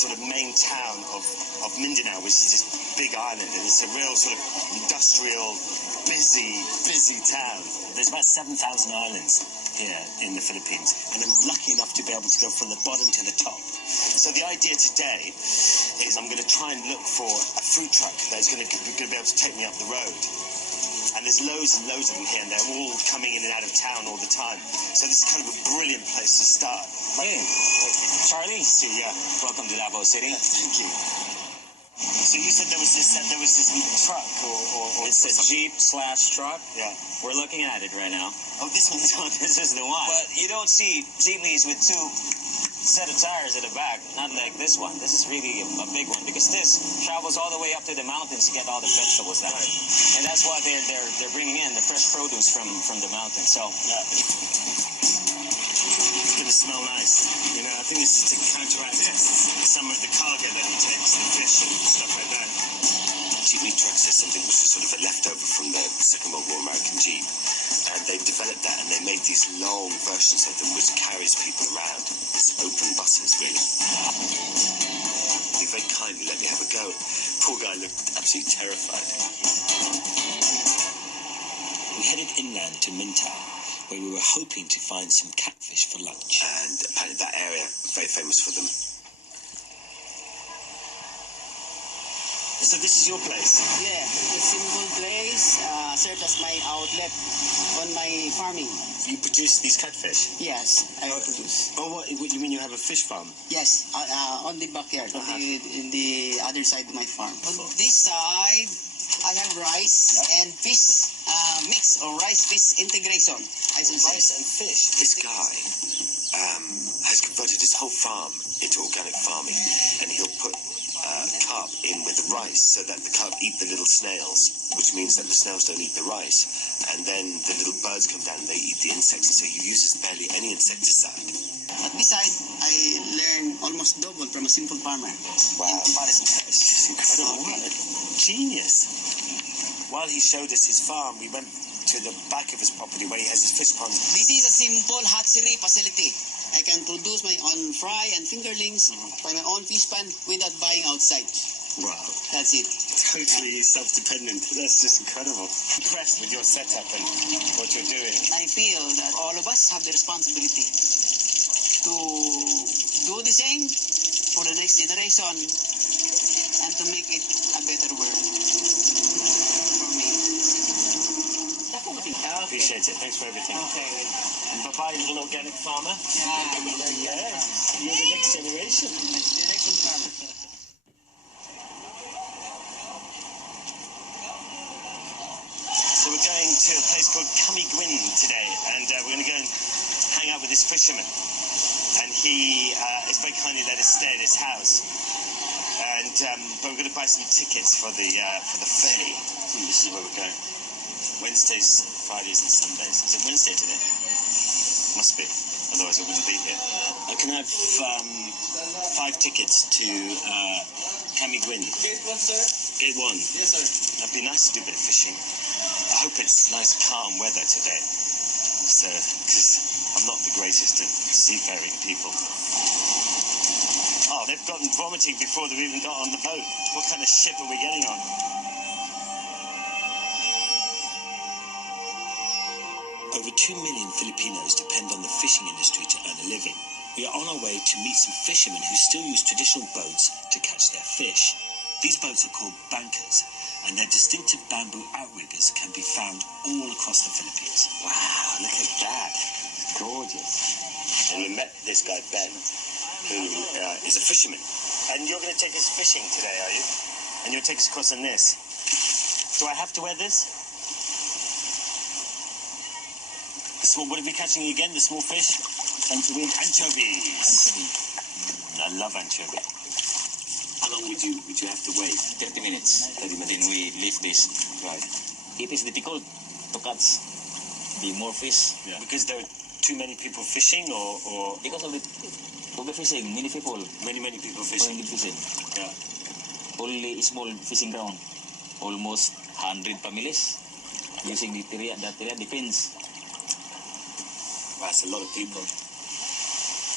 sort of main town of Mindanao, which is this big island, and it's a real sort of industrial, busy town. There's about 7,000 islands here in the Philippines, and I'm lucky enough to be able to go from the bottom to the top. So the idea today is I'm going to try and look for a food truck that's going to be able to take me up the road. And there's loads and loads of them here, and they're all coming in and out of town all the time. So this is kind of a brilliant place to start. Hey, Charlie. Yeah. Welcome to Davao City. Thank you. So you said there was this truck or It's a Jeep/truck. Yeah. We're looking at it right now. Oh, this one. This is the one. But you don't see jeepneys with two set of tires at the back, not like this one. This is really a big one because this travels all the way up to the mountains to get all the vegetables down. Right. And that's what they're bringing in, the fresh produce from the mountains. So yeah. It's going to smell nice. You know, I think this is to counteract some of the cargo that he takes, the fish and stuff like that. Jeepney trucks is something which was sort of a leftover from the Second World War American Jeep. And they developed that, and they made these long versions of them which carries people around. It's open buses, really. He very kindly let me have a go. Poor guy looked absolutely terrified. We headed inland to Mindanao, where we were hoping to find some catfish for lunch. And apparently that area, very famous for them. So this is your place? Yeah, it's a simple place, serves as my outlet on my farming. You produce these catfish? Yes, I produce. Oh, what you mean you have a fish farm? Yes, on the backyard, in the other side of my farm. On this side, I have rice and fish mix, or rice-fish integration. Rice and fish? This guy has converted his whole farm into organic farming, and he'll put carp in with the rice so that the carp eat the little snails, which means that the snails don't eat the rice, and then the little birds come down and they eat the insects, and so he uses barely any insecticide. At this side, I learned almost double from a simple farmer. Wow. In comparison. It's just incredible. What a genius. While he showed us his farm, we went to the back of his property where he has his fish pond. This is a simple hatchery facility. I can produce my own fry and fingerlings by my own fish pan without buying outside. Wow. That's it. Totally self-dependent. That's just incredible. Impressed with your setup and what you're doing. I feel that all of us have the responsibility to do the same for the next generation and to make it a better world for me. Okay. Appreciate it. Thanks for everything. Okay. And bye-bye, little organic farmer. Yeah. You're the next generation. Next generation farmer. So we're going to a place called Camiguin today, and we're going to go and hang out with this fisherman. And he has very kindly let us stay at his house. And but we're going to buy some tickets for the ferry. This is where we're going. Wednesdays, Fridays, and Sundays. Is it Wednesday today? Must be, otherwise I wouldn't be here. I can have 5 tickets to Camiguin. Gate 1, sir? Gate 1? Yes, sir. That'd be nice to do a bit of fishing. I hope it's nice, calm weather today. So, because I'm not the greatest at seafaring people. Oh, they've gotten vomiting before they've even got on the boat. What kind of ship are we getting on? Over 2 million Filipinos depend on the fishing industry to earn a living. We are on our way to meet some fishermen who still use traditional boats to catch their fish. These boats are called bankers, and their distinctive bamboo outriggers can be found all across the Philippines. Wow, look at that. It's gorgeous. And we met this guy, Ben, who is a fisherman. And you're going to take us fishing today, are you? And you'll take us across on this. Do I have to wear this? What are we catching again? The small fish? Anchovies. I love anchovy. How long would you have to wait? 30 minutes. 30 minutes. Then we leave this. Right. It is difficult to catch the more fish. Yeah. Because there are too many people fishing, or Because of the fishing, many people. many people fishing. Only fishing. Yeah. Only small fishing ground. Almost 100 families using the area depends. Wow, that's a lot of people.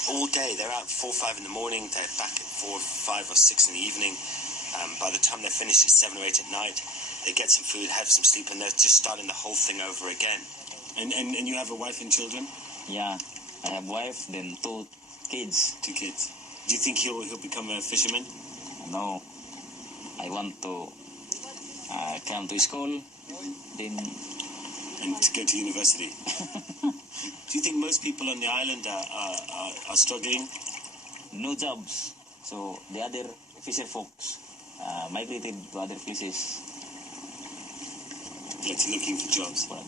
All day, they're out 4 or 5 in the morning, they're back at 4, 5 or 6 in the evening. By the time they're finished at 7 or 8 at night, they get some food, have some sleep, and they're just starting the whole thing over again. And you have a wife and children? Yeah, I have wife, then 2 kids. 2 kids. Do you think he'll become a fisherman? No, I want to come to school, then... And to go to university? Do you think most people on the island are struggling? No jobs. So the other fisher folks migrated to other places. Yeah, to looking for jobs. But